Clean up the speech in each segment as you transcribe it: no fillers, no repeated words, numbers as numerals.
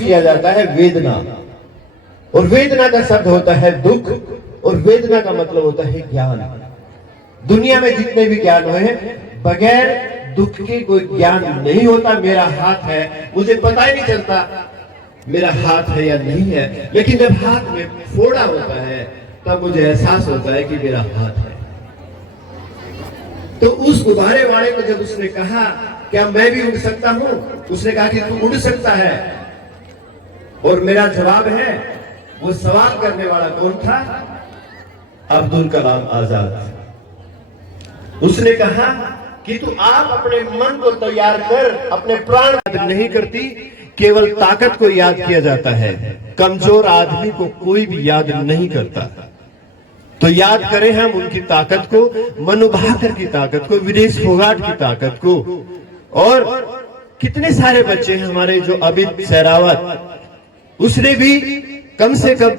किया जाता है वेदना, और वेदना का शब्द होता है दुख, और वेदना का मतलब होता है ज्ञान। दुनिया में जितने भी ज्ञान हुए बगैर दुख के कोई ज्ञान नहीं होता। मेरा हाथ है, मुझे पता ही नहीं चलता मेरा हाथ है या नहीं है, लेकिन जब हाथ में फोड़ा होता है तब मुझे एहसास होता है कि मेरा हाथ है। तो उस गुब्बारे वाले को जब उसने कहा क्या मैं भी उड़ सकता हूं, उसने कहा कि तू उड़ सकता है, और मेरा जवाब है, वो सवाल करने वाला कौन था? अब्दुल कलाम आजाद। उसने कहा कि तू आप अपने मन को तैयार कर, अपने प्राण नहीं करती, केवल ताकत को याद किया जाता है, कमजोर आदमी को कोई भी याद नहीं करता। तो याद करें हम उनकी ताकत को, मनु भाकर की ताकत को, विनेश फोगाट की ताकत को। और कितने सारे बच्चे हैं हमारे, जो अमित सहरावत, उसने भी कम से कम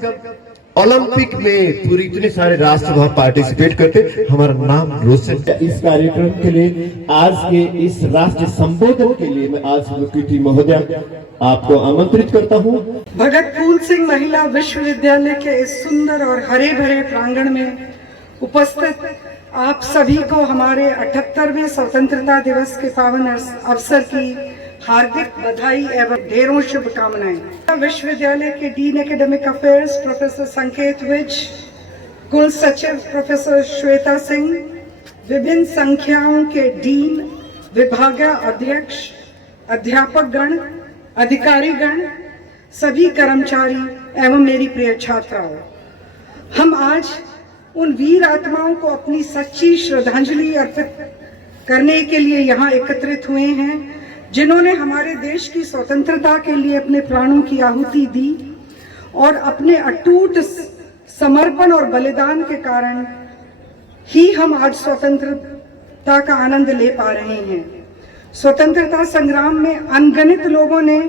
ओलंपिक में पूरी इतने सारे राष्ट्र वहां पार्टिसिपेट करके हमारा नाम रोशन। इस कार्यक्रम के लिए, आज के इस राष्ट्र संबोधन के लिए मैं आज मुख्यमंत्री महोदय आपको आमंत्रित करता हूं। भगत फूल सिंह महिला विश्वविद्यालय के इस सुंदर और हरे भरे प्रांगण में उपस्थित आप सभी को हमारे 78वें स्वतंत्रता दिवस के पावन अवसर की हार्दिक बधाई एवं ढेरों शुभकामनाएं। विश्वविद्यालय के डीन एकेडमिक अफेयर्स प्रोफेसर संकेत विज, कुल सचिव प्रोफेसर श्वेता सिंह, विभिन्न संख्याओं के डीन, विभागाध्यक्ष, अध्यापकगण, अधिकारीगण, सभी कर्मचारी एवं मेरी प्रिय छात्राओं, हम आज उन वीर आत्माओं को अपनी सच्ची श्रद्धांजलि अर्पित करने के लिए यहाँ एकत्रित हुए हैं, जिन्होंने हमारे देश की स्वतंत्रता के लिए अपने प्राणों की आहुति दी और अपने अटूट समर्पण और बलिदान के कारण ही हम आज स्वतंत्रता का आनंद ले पा रहे हैं। स्वतंत्रता संग्राम में अनगिनत लोगों ने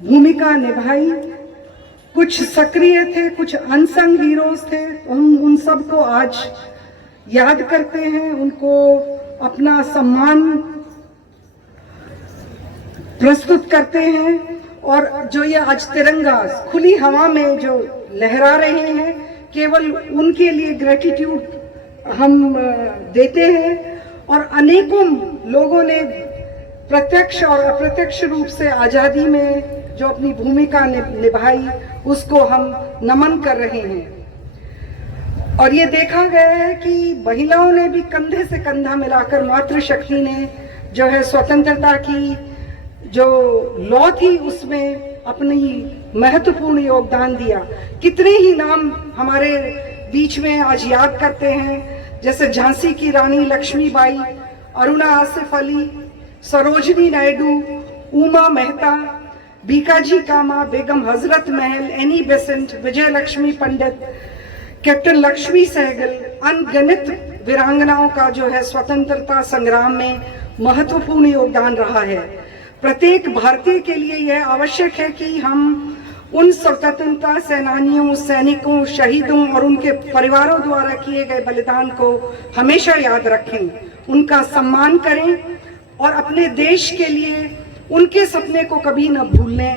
भूमिका निभाई, कुछ सक्रिय थे, कुछ अनसंग हीरोज थे। उन सबको आज याद करते हैं, उनको अपना सम्मान प्रस्तुत करते हैं। और जो ये आज तिरंगा खुली हवा में जो लहरा रहे हैं, केवल उनके लिए ग्रेटिट्यूड हम देते हैं। और अनेकों लोगों ने प्रत्यक्ष और अप्रत्यक्ष रूप से आजादी में जो अपनी भूमिका निभाई, उसको हम नमन कर रहे हैं। और ये देखा गया है कि महिलाओं ने भी कंधे से कंधा मिलाकर, मातृशक्ति ने जो है स्वतंत्रता की जो लौ थी उसमें अपनी महत्वपूर्ण योगदान दिया। कितने ही नाम हमारे बीच में आज याद करते हैं, जैसे झांसी की रानी लक्ष्मीबाई, अरुणा आसिफ अली, सरोजनी नायडू, उमा मेहता, बीकाजी कामा, बेगम हजरत महल, एनी बेसेंट, विजय लक्ष्मी पंडित, कैप्टन लक्ष्मी सहगल, अनगिनत वीरांगनाओं का जो है स्वतंत्रता संग्राम में महत्वपूर्ण योगदान रहा है। प्रत्येक भारतीय के लिए यह आवश्यक है कि हम उन स्वतंत्रता सेनानियों, सैनिकों, शहीदों और उनके परिवारों द्वारा किए गए बलिदान को हमेशा याद रखें, उनका सम्मान करें और अपने देश के लिए उनके सपने को कभी न भूलने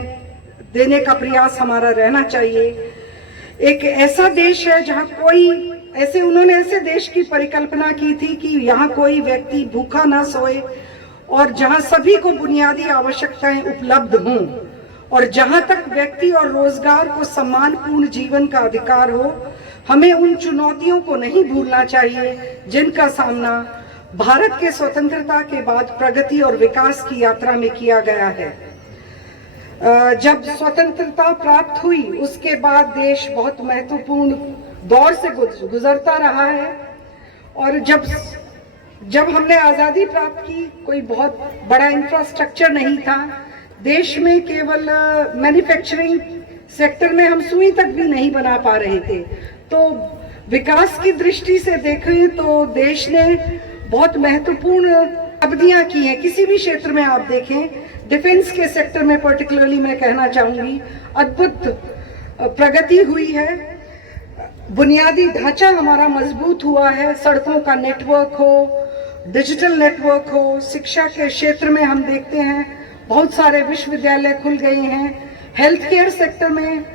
देने का प्रयास हमारा रहना चाहिए। एक ऐसा देश है जहाँ उन्होंने ऐसे देश की परिकल्पना की थी कि यहाँ कोई व्यक्ति भूखा ना सोए और जहाँ सभी को बुनियादी आवश्यकताएं उपलब्ध हों और जहाँ तक व्यक्ति और रोजगार को सम्मानपूर्ण जीवन का अधिकार हो। हमें उन चुनौतियों को नहीं भूलना चाहिए जिनका सामना भारत के स्वतंत्रता के बाद प्रगति और विकास की यात्रा में किया गया है। जब स्वतंत्रता प्राप्त हुई उसके बाद देश बहुत महत्वपूर्ण दौर से गुजरता रहा है। और जब हमने आज़ादी प्राप्त की, कोई बहुत बड़ा इंफ्रास्ट्रक्चर नहीं था देश में, केवल मैन्युफैक्चरिंग सेक्टर में हम सुई तक भी नहीं बना पा रहे थे। तो विकास की दृष्टि से देखें तो देश ने बहुत महत्वपूर्ण उपलब्धियां की हैं। किसी भी क्षेत्र में आप देखें, डिफेंस के सेक्टर में पर्टिकुलरली मैं कहना चाहूंगी, अद्भुत प्रगति हुई है। बुनियादी ढांचा हमारा मजबूत हुआ है, सड़कों का नेटवर्क हो, डिजिटल नेटवर्क हो, शिक्षा के क्षेत्र में हम देखते हैं बहुत सारे विश्वविद्यालय खुल गए हैं, हेल्थ केयर सेक्टर में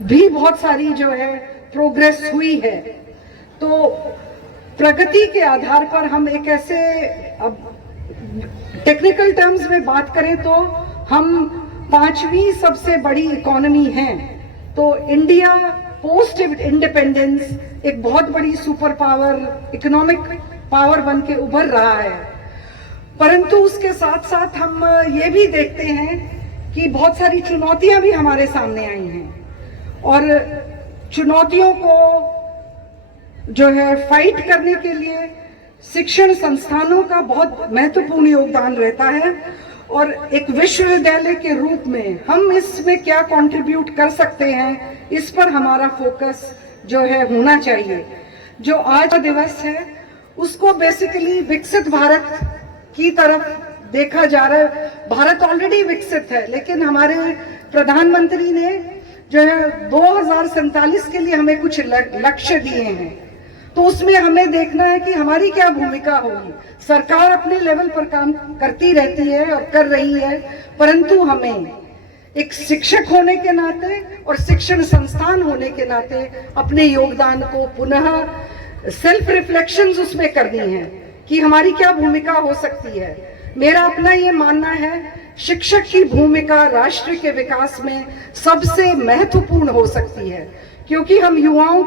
भी बहुत सारी जो है प्रोग्रेस हुई है। तो प्रगति के आधार पर हम एक ऐसे, अब टेक्निकल टर्म्स में बात करें तो हम 5वीं सबसे बड़ी इकोनॉमी हैं। तो इंडिया पोस्ट इंडिपेंडेंस एक बहुत बड़ी सुपर पावर, इकोनॉमिक पावर बन के उभर रहा है। परंतु उसके साथ साथ हम ये भी देखते हैं कि बहुत सारी चुनौतियां भी हमारे सामने आई हैं, और चुनौतियों को जो है फाइट करने के लिए शिक्षण संस्थानों का बहुत महत्वपूर्ण योगदान रहता है। और एक विश्वविद्यालय के रूप में हम इसमें क्या कंट्रीब्यूट कर सकते हैं, इस पर हमारा फोकस जो है होना चाहिए। जो आज का दिवस है उसको बेसिकली विकसित भारत की तरफ देखा जा रहा है। भारत ऑलरेडी विकसित है, लेकिन हमारे प्रधानमंत्री ने जो है 2047 के लिए हमें कुछ लक्ष्य दिए हैं। तो उसमें हमें देखना है कि हमारी क्या भूमिका होगी। सरकार अपने लेवल पर काम करती रहती है और कर रही है, परंतु हमें एक शिक्षक होने के नाते और शिक्षण संस्थान होने के नाते अपने योगदान को पुनः सेल्फ रिफ्लेक्शंस उसमें करनी है कि हमारी क्या भूमिका हो सकती है। मेरा अपना ये मानना है, शिक्षक की भूमिका राष्ट्र के विकास में सबसे महत्वपूर्ण हो सकती है, क्योंकि हम युवाओं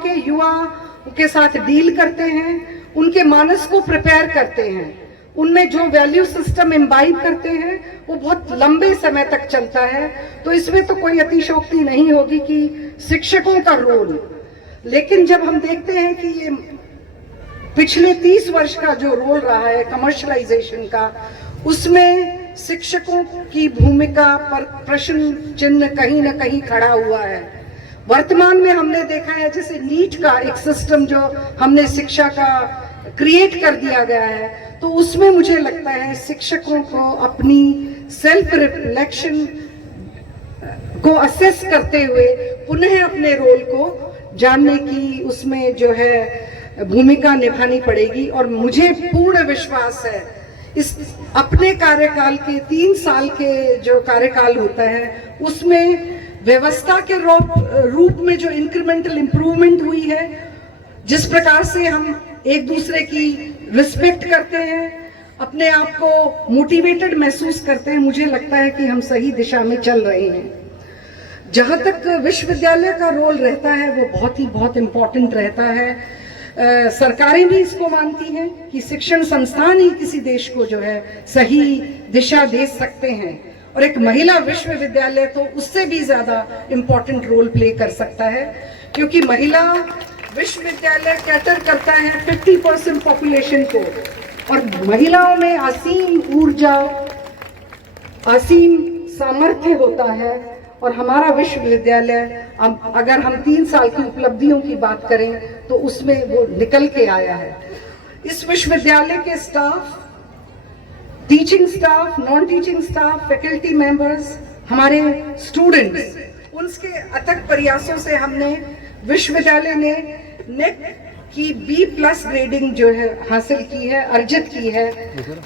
के साथ डील करते हैं, उनके मानस को प्रिपेयर करते हैं, उनमें जो वैल्यू सिस्टम इम्बाइब करते हैं वो बहुत लंबे समय तक चलता है। तो इसमें तो कोई अतिशयोक्ति नहीं होगी कि शिक्षकों का रोल, लेकिन जब हम देखते हैं कि ये पिछले 30 वर्ष का जो रोल रहा है कमर्शलाइजेशन का, उसमें शिक्षकों की भूमिका पर प्रश्न चिन्ह कहीं ना कहीं खड़ा हुआ है। वर्तमान में हमने देखा है जैसे नीट का एक सिस्टम जो हमने शिक्षा का क्रिएट कर दिया गया है, तो उसमें मुझे लगता है शिक्षकों को अपनी सेल्फ रिफ्लेक्शन को असेस करते हुए पुनः अपने रोल को जानने की उसमें जो है भूमिका निभानी पड़ेगी। और मुझे पूर्ण विश्वास है इस अपने कार्यकाल के 3 साल के जो कार्यकाल होता है उसमें व्यवस्था के रूप में जो इंक्रीमेंटल इंप्रूवमेंट हुई है, जिस प्रकार से हम एक दूसरे की रिस्पेक्ट करते हैं, अपने आप को मोटिवेटेड महसूस करते हैं, मुझे लगता है कि हम सही दिशा में चल रहे हैं। जहां तक विश्वविद्यालय का रोल रहता है वो बहुत इम्पोर्टेंट रहता है। सरकारें भी इसको मानती हैं कि शिक्षण संस्थान ही किसी देश को जो है सही दिशा दे सकते हैं, और एक महिला विश्वविद्यालय तो उससे भी ज्यादा इम्पोर्टेंट रोल प्ले कर सकता है, क्योंकि महिला विश्वविद्यालय कैटर करता है 50% पॉपुलेशन को, और महिलाओं में असीम ऊर्जा, असीम सामर्थ्य होता है। और हमारा विश्वविद्यालय अगर हम 3 साल की उपलब्धियों की बात करें तो उसमें वो निकल के आया है। इस विश्वविद्यालय के staff, teaching staff, non teaching staff, faculty members, हमारे स्टूडेंट्स, उनके अथक प्रयासों से हमने विश्वविद्यालय ने नेट की B+ ग्रेडिंग जो है हासिल की है, अर्जित की है,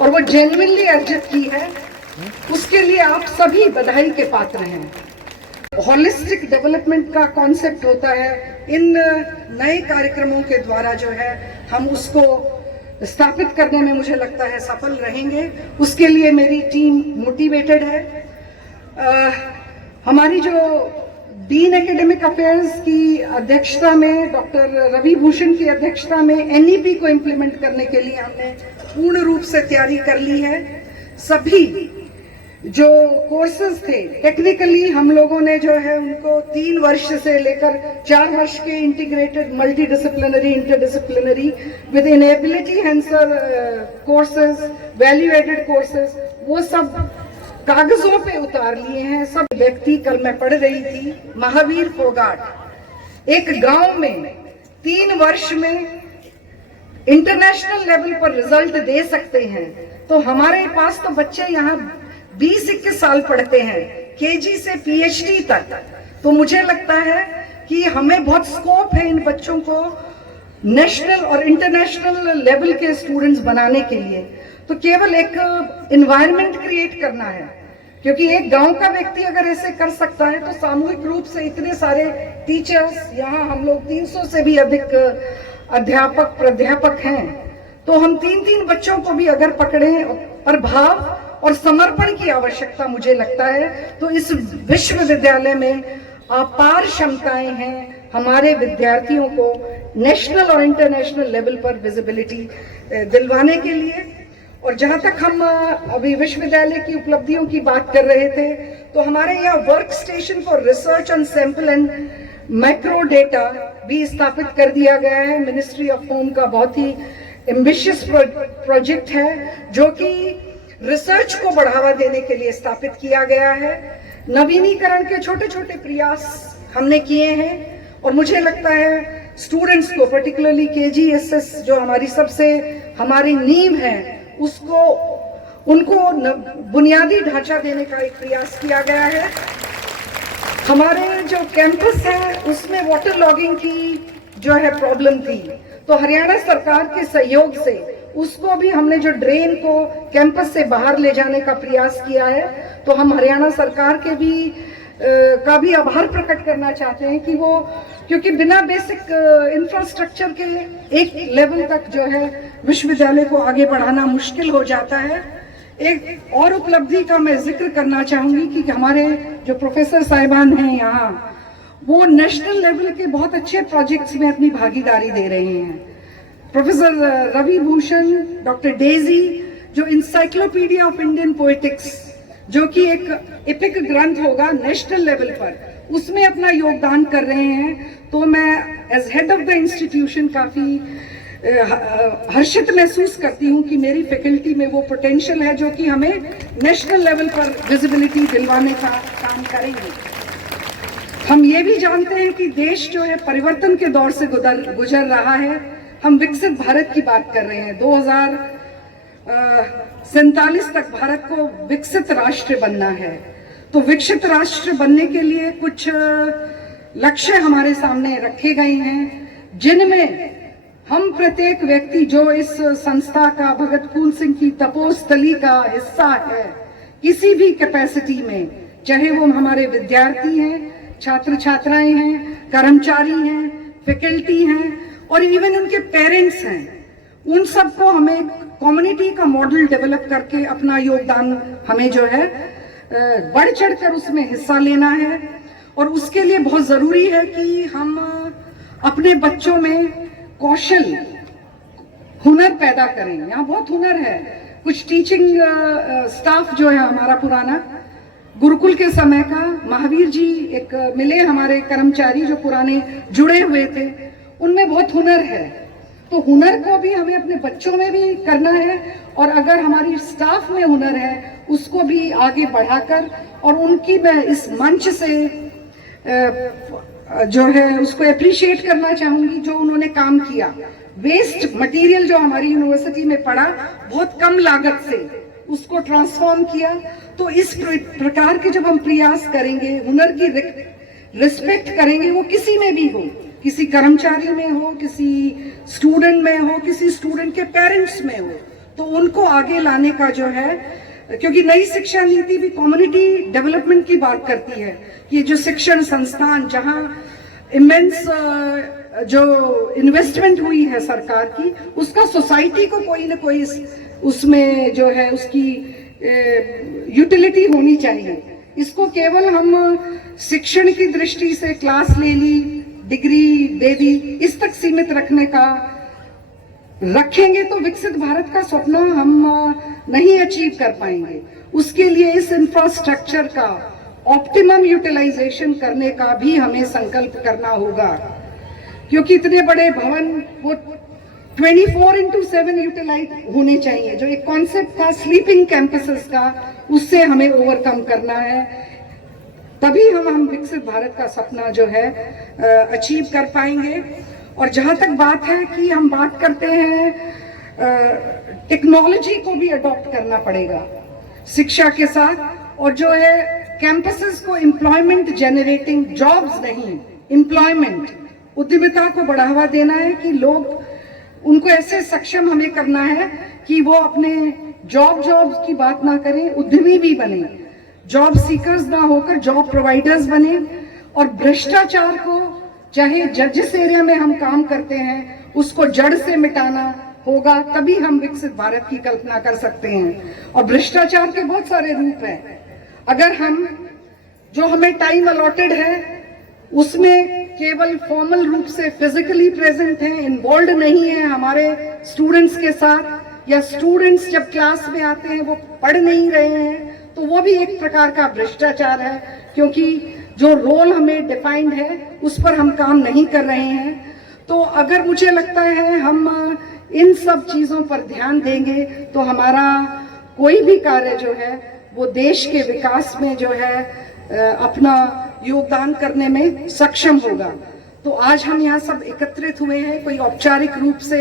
और वो जेन्युइनली अर्जित की है। उसके लिए आप सभी बधाई के पात्र हैं। होलिस्टिक डेवलपमेंट का कॉन्सेप्ट होता है, इन नए कार्यक्रमों के द्वारा जो है हम उसको स्थापित करने में मुझे लगता है सफल रहेंगे। उसके लिए मेरी टीम मोटिवेटेड है। हमारी जो डीन एकेडमिक अफेयर्स की अध्यक्षता में, डॉक्टर रवि भूषण की अध्यक्षता में NEP को इम्प्लीमेंट करने के लिए हमने पूर्ण रूप से तैयारी कर ली है। सभी जो कोर्सेज थे टेक्निकली हम लोगों ने जो है उनको 3 वर्ष से लेकर 4 वर्ष के integrated, multidisciplinary, interdisciplinary with ability enhancement courses, value added courses, वो सब कागजों पे उतार लिए हैं। सब व्यक्ति, कल मैं पढ़ रही थी, महावीर फोगाट एक गांव में 3 वर्ष में इंटरनेशनल लेवल पर रिजल्ट दे सकते हैं, तो हमारे पास तो बच्चे यहाँ 20-21 साल पढ़ते हैं, KG से PhD तक। तो मुझे लगता है कि हमें बहुत स्कोप है इन बच्चों को नेशनल और इंटरनेशनल लेवल के स्टूडेंट्स बनाने के लिए। तो केवल एक एनवायरनमेंट क्रिएट करना है क्योंकि एक गांव का व्यक्ति अगर ऐसे कर सकता है तो सामूहिक रूप से इतने सारे टीचर्स, यहाँ हम लोग 300 से भी अधिक अध्यापक प्राध्यापक हैं, तो हम 3-3 बच्चों को भी अगर पकड़े और भाव और समर्पण की आवश्यकता मुझे लगता है, तो इस विश्वविद्यालय में अपार क्षमताएं हैं हमारे विद्यार्थियों को नेशनल और इंटरनेशनल लेवल पर विजिबिलिटी दिलवाने के लिए। और जहां तक हम अभी विश्वविद्यालय की उपलब्धियों की बात कर रहे थे, तो हमारे यहाँ work station for research on sample and macro data भी स्थापित कर दिया गया है। मिनिस्ट्री ऑफ होम का बहुत ही एम्बिशियस प्रोजेक्ट है जो कि रिसर्च को बढ़ावा देने के लिए स्थापित किया गया है। नवीनीकरण के छोटे छोटे प्रयास हमने किए हैं और मुझे लगता है स्टूडेंट्स को, पर्टिकुलरली KGSS जो हमारी नींव है, उसको उनको बुनियादी ढांचा देने का एक प्रयास किया गया है। हमारे जो कैंपस है उसमें वाटर लॉगिंग की जो है प्रॉब्लम थी, तो हरियाणा सरकार के सहयोग से उसको भी हमने जो ड्रेन को कैंपस से बाहर ले जाने का प्रयास किया है। तो हम हरियाणा सरकार के भी का भी आभार प्रकट करना चाहते हैं कि वो, क्योंकि बिना बेसिक इंफ्रास्ट्रक्चर के एक लेवल तक जो है विश्वविद्यालय को आगे बढ़ाना मुश्किल हो जाता है। एक और उपलब्धि का मैं जिक्र करना चाहूंगी कि हमारे जो प्रोफेसर साहिबान हैं यहाँ, वो नेशनल लेवल के बहुत अच्छे प्रोजेक्ट्स में अपनी भागीदारी दे रहे हैं। Professor Ravi Bhushan, doctor Daisy जो इंसाइक्लोपीडिया ऑफ इंडियन पोएटिक्स, जो कि एक एपिक ग्रंथ होगा नेशनल लेवल पर, उसमें अपना योगदान कर रहे हैं। तो मैं as head of the institution काफी हर्षित महसूस करती हूँ कि मेरी फैकल्टी में वो पोटेंशियल है जो कि हमें नेशनल लेवल पर विजिबिलिटी दिलवाने का काम करेंगे। हम ये भी जानते हैं कि देश जो है परिवर्तन के दौर से गुजर रहा है। हम विकसित भारत की बात कर रहे हैं। 2047 तक भारत को विकसित राष्ट्र बनना है। तो विकसित राष्ट्र बनने के लिए कुछ लक्ष्य हमारे सामने रखे गए हैं, जिनमें हम प्रत्येक व्यक्ति जो इस संस्था का, भगत फूल सिंह की तपोस्थली का हिस्सा है, किसी भी कैपेसिटी में, चाहे वो हमारे विद्यार्थी हैं, छात्र छात्राएं हैं, कर्मचारी हैं, फैकल्टी हैं और इवन उनके पेरेंट्स हैं, उन सबको हमें कम्युनिटी का मॉडल डेवलप करके अपना योगदान हमें जो है बढ़ चढ़कर उसमें हिस्सा लेना है। और उसके लिए बहुत जरूरी है कि हम अपने बच्चों में कौशल, हुनर पैदा करें। यहाँ बहुत हुनर है। कुछ टीचिंग स्टाफ जो है हमारा पुराना गुरुकुल के समय का, महावीर जी एक मिले हमारे कर्मचारी जो पुराने जुड़े हुए थे, उनमें बहुत हुनर है। तो हुनर को भी हमें अपने बच्चों में भी करना है और अगर हमारी स्टाफ में हुनर है उसको भी आगे बढ़ाकर, और उनकी मैं इस मंच से जो है उसको अप्रिशिएट करना चाहूंगी जो उन्होंने काम किया। वेस्ट मटेरियल जो हमारी यूनिवर्सिटी में पड़ा, बहुत कम लागत से उसको ट्रांसफॉर्म किया। तो इस प्रकार के जब हम प्रयास करेंगे, हुनर की रिस्पेक्ट करेंगे, वो किसी में भी हो, किसी कर्मचारी में हो, किसी स्टूडेंट में हो, किसी स्टूडेंट के पेरेंट्स में हो, तो उनको आगे लाने का जो है, क्योंकि नई शिक्षा नीति भी कम्युनिटी डेवलपमेंट की बात करती है। ये जो शिक्षण संस्थान जहां इमेंस जो इन्वेस्टमेंट हुई है सरकार की, उसका सोसाइटी को कोई ना कोई उसमें जो है उसकी यूटिलिटी होनी चाहिए। इसको केवल हम शिक्षण की दृष्टि से क्लास ले ली, डिग्री दे दी, इस तक सीमित रखेंगे तो विकसित भारत का सपना हम नहीं अचीव कर पाएंगे। उसके लिए इस इंफ्रास्ट्रक्चर का ऑप्टिमम यूटिलाइजेशन करने का भी हमें संकल्प करना होगा, क्योंकि इतने बड़े भवन वो 24/7 यूटिलाइज होने चाहिए। जो एक कॉन्सेप्ट था स्लीपिंग कैंपसेस का, उससे हमें ओवरकम करना है, तभी हम विकसित भारत का सपना जो है अचीव कर पाएंगे। और जहां तक बात है कि हम बात करते हैं टेक्नोलॉजी को भी अडॉप्ट करना पड़ेगा शिक्षा के साथ, और जो है कैंपसेस को एम्प्लॉयमेंट जनरेटिंग, जॉब्स नहीं, एम्प्लॉयमेंट, उद्यमिता को बढ़ावा देना है कि लोग, उनको ऐसे सक्षम हमें करना है कि वो अपने जॉब्स की बात ना करें, उद्यमी भी बने। जॉब सीकर्स ना होकर जॉब प्रोवाइडर्स बने, और भ्रष्टाचार को चाहे जिस एरिया में हम काम करते हैं उसको जड़ से मिटाना होगा, तभी हम विकसित भारत की कल्पना कर सकते हैं। और भ्रष्टाचार के बहुत सारे रूप हैं। अगर हम जो हमें टाइम अलॉटेड है उसमें केवल फॉर्मल रूप से फिजिकली प्रेजेंट हैं, इन्वॉल्व नहीं है हमारे स्टूडेंट्स के साथ, या स्टूडेंट्स जब क्लास में आते हैं वो पढ़ नहीं रहे हैं, तो वो भी एक प्रकार का भ्रष्टाचार है, क्योंकि जो रोल हमें डिफाइंड है उस पर हम काम नहीं कर रहे हैं। तो अगर मुझे लगता है हम इन सब चीजों पर ध्यान देंगे तो हमारा कोई भी कार्य जो है वो देश के विकास में जो है अपना योगदान करने में सक्षम होगा। तो आज हम यहाँ सब एकत्रित हुए हैं, कोई औपचारिक रूप से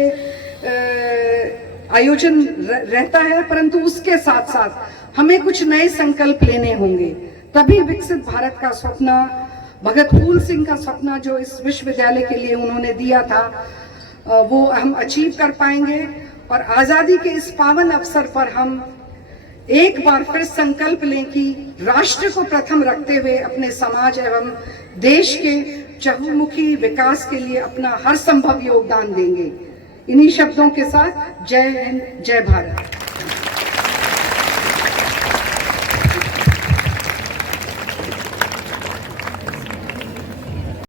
आयोजन रहता है, परंतु उसके साथ साथ हमें कुछ नए संकल्प लेने होंगे, तभी विकसित भारत का सपना, भगत फूल सिंह का सपना जो इस विश्वविद्यालय के लिए उन्होंने दिया था, वो हम अचीव कर पाएंगे। और आजादी के इस पावन अवसर पर हम एक बार फिर संकल्प लें कि राष्ट्र को प्रथम रखते हुए अपने समाज एवं देश के चहुमुखी विकास के लिए अपना हर संभव योगदान देंगे। इन्हीं शब्दों के साथ जय हिंद, जय भारत।